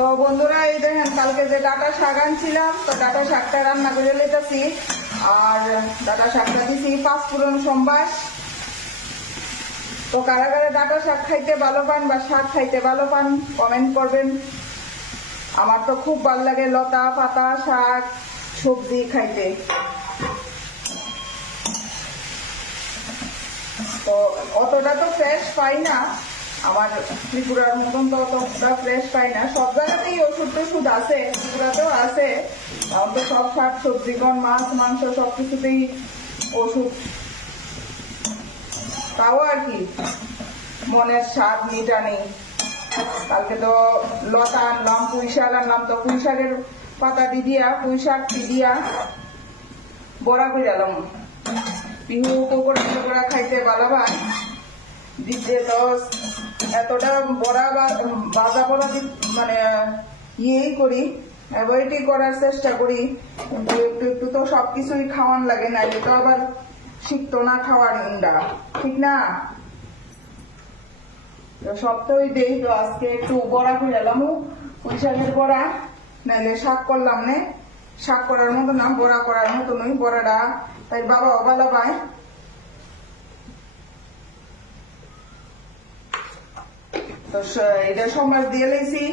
তো বন্ধুরা এই দেখেন কালকে যে ডাটা শাক আনছিলাম, তো ডাটা শাকটা রান্না করে লেতেছি। আর ডাটা শাকটা দিছি পাঁচফোড়ন সম্বাস। তো কারা কারা ডাটা শাক খাইতে ভালো পান বা শাক খাইতে ভালো পান কমেন্ট করবেন। আমার তো খুব ভালো লাগে লতা পাতা শাক সবজি খাইতে। তো অতটা তো ফ্রেশ পাই না, আমার ত্রিপুরার মতন তো অতটা ফ্রেশ পাই না। সব জায়গাতেই ওষুধ টষুধ আছে, ত্রিপুরাতেও আছে। এখন তো সব শাক সবজি মাছ মাংস সবকিছুতেই ওষুধ। তাও আর কি মনের স্বাদ মিটা নেই। কালকে তো লতা আনলাম, পুঁই শাক আনলাম, তো পুঁই শাকের পাতা দিয়া পুঁই শাক দিয়া বড়া করে এলাম। পিহু পকোড়া খাইতে ভালো ভাই দিতে, তো এতটা বড়া বাজা বড়া মানে ইয়েই করি, অ্যাভয়েডই করার চেষ্টা করি। কিন্তু একটু একটু তো সবকিছুই খাওয়ান লাগে, নাইলে তো আবার শিখতো না খাওয়ার ইন্ডা, ঠিক না? সব তো ওই দেই। তো আজকে একটু বড়া করে এলাম, পুঁই শাকের বড়া, নাইলে শাক করলাম নে। শাক করার মতো না, বড়া করার মতো নই বড়াটা, তাই বাবাও ভালো পায়। তো এটা সোমবার দিয়ে লেছি।